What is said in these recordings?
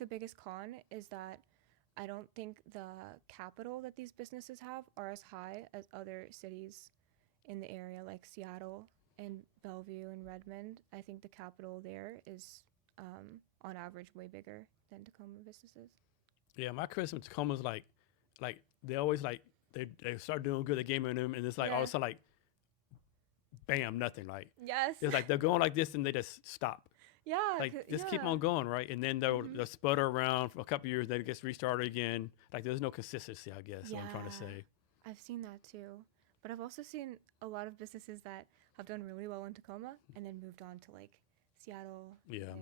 the biggest con is that I don't think the capital that these businesses have are as high as other cities in the area, like Seattle and Bellevue and Redmond. I think the capital there is, on average, way bigger than Tacoma businesses. Yeah, my Christmas Tacoma's like they always like they start doing good. They game in them, and it's like all of Yeah. a sudden like bam, nothing. Like Yes. it's like they're going like this and they just stop. Yeah. Like just keep Yeah. on going, right? And then Hmm. they'll sputter around for a couple of years, then it gets restarted again. Like there's no consistency, I guess. What I'm trying to Yeah. say. I've seen that too. But I've also seen a lot of businesses that have done really well in Tacoma and then moved on to like Seattle, and Yeah,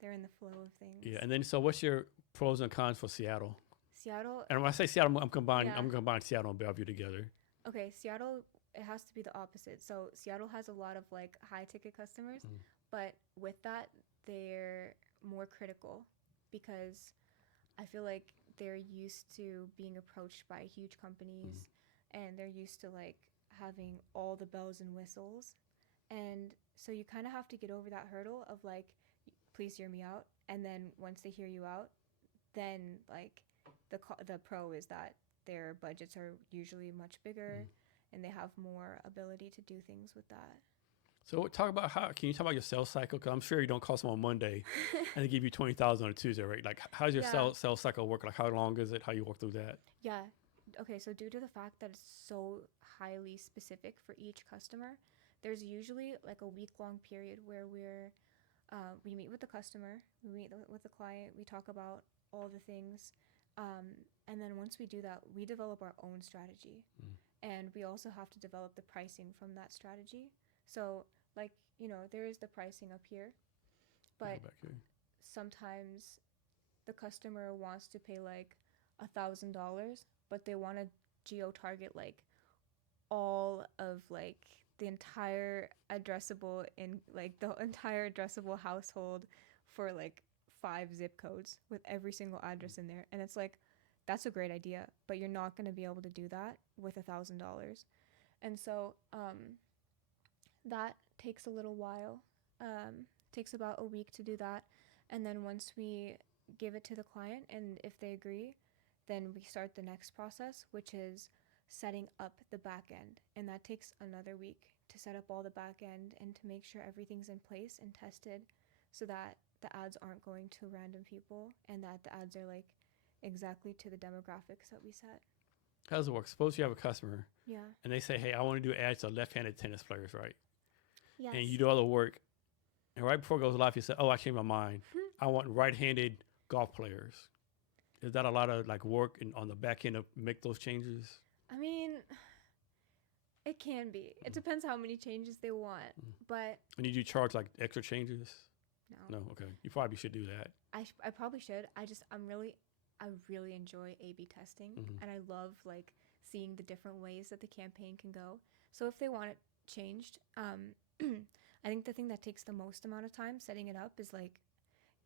they're in the flow of things. yeah. And then so what's your pros and cons for Seattle? Seattle, And when I say Seattle, I'm combining yeah. I'm combining Seattle and Bellevue together. Okay, Seattle, it has to be the opposite. So Seattle has a lot of like high ticket customers, Mm, but with that, they're more critical because I feel like they're used to being approached by huge mm, companies and they're used to like having all the bells and whistles. And so you kind of have to get over that hurdle of like, please hear me out. And then once they hear you out, then like the pro is that their budgets are usually much bigger mm. and they have more ability to do things with that. So talk about how can you talk about your sales cycle? Because I'm sure you don't call someone Monday and they give you 20,000 on a Tuesday, right? Like how's your Yeah. sales cycle work? Like how long is it? How you work through that? Yeah. Okay, so due to the fact that it's so highly specific for each customer, there's usually like a week long period where we meet with the customer, we meet with the client, we talk about all the things, and then once we do that, we develop our own strategy, Mm. and we also have to develop the pricing from that strategy. So, like there is the pricing up here, Let me but go back here. sometimes the customer wants to pay like $1,000, but they want to geo target like all of like the entire addressable in like the entire addressable household for like 5 zip codes with every single address in there, and it's like that's a great idea, but you're not going to be able to do that with $1,000. And so that takes a little while. Takes about a week to do that, and then once we give it to the client, and if they agree, then we start the next process, which is setting up the back end, and that takes another week to set up all the back end and to make sure everything's in place and tested, so that the ads aren't going to random people and that the ads are like exactly to the demographics that we set. How does it work? Suppose you have a customer Yeah. and they say, "Hey, I want to do ads to left-handed tennis players, right?" And Yes. you do all the work, and right before it goes live, you say, "Oh, I changed my mind. I want right-handed golf players." Is that a lot of like work on the back end to make those changes? I mean, it can be. It Mm, depends how many changes they want, mm. but And you do charge like extra changes? no. No, okay. You probably should do that. I probably should. I really enjoy A/B testing, Hmm. and I love like seeing the different ways that the campaign can go. So if they want it changed, I think the thing that takes the most amount of time setting it up is like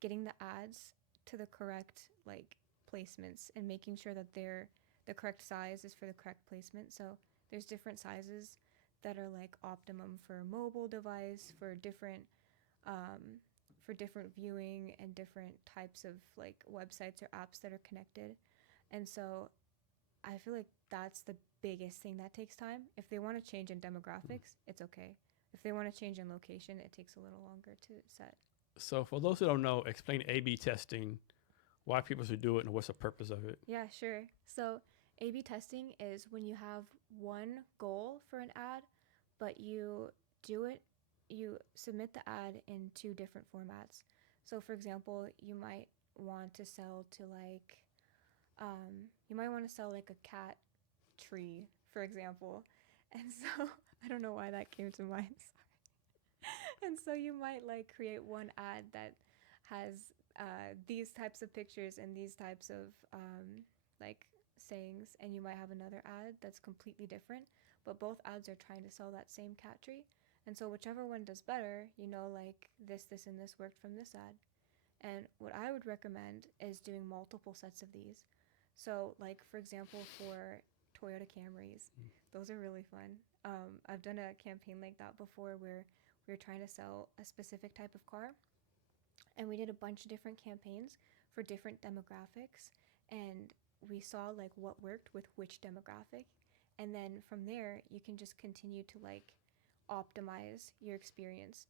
getting the ads to the correct like placements and making sure that they're the correct size is for the correct placement. So there's different sizes that are like optimum for mobile device um, for different viewing and different types of like websites or apps that are connected. And so I feel like that's the biggest thing that takes time. If they want to change in demographics, it's okay. If they want to change in location, it takes a little longer to set. So for those who don't know, explain A/B testing, why people should do it, and what's the purpose of it. Yeah, sure. So A/B testing is when you have one goal for an ad, but do it, you submit the ad in two different formats. So, for example, you might want to sell like a cat tree, for example. And so, I don't know why that came to mind. And so you might like create one ad that has these types of pictures and these types of like sayings, and you might have another ad that's completely different, but both ads are trying to sell that same cat tree. And so whichever one does better, like this, and this worked from this ad. And what I would recommend is doing multiple sets of these. So, like for example, for Toyota Camrys, Mm. those are really fun. I've done a campaign like that before where we were trying to sell a specific type of car, and we did a bunch of different campaigns for different demographics, and we saw like what worked with which demographic, and then from there you can just continue to like optimize your experience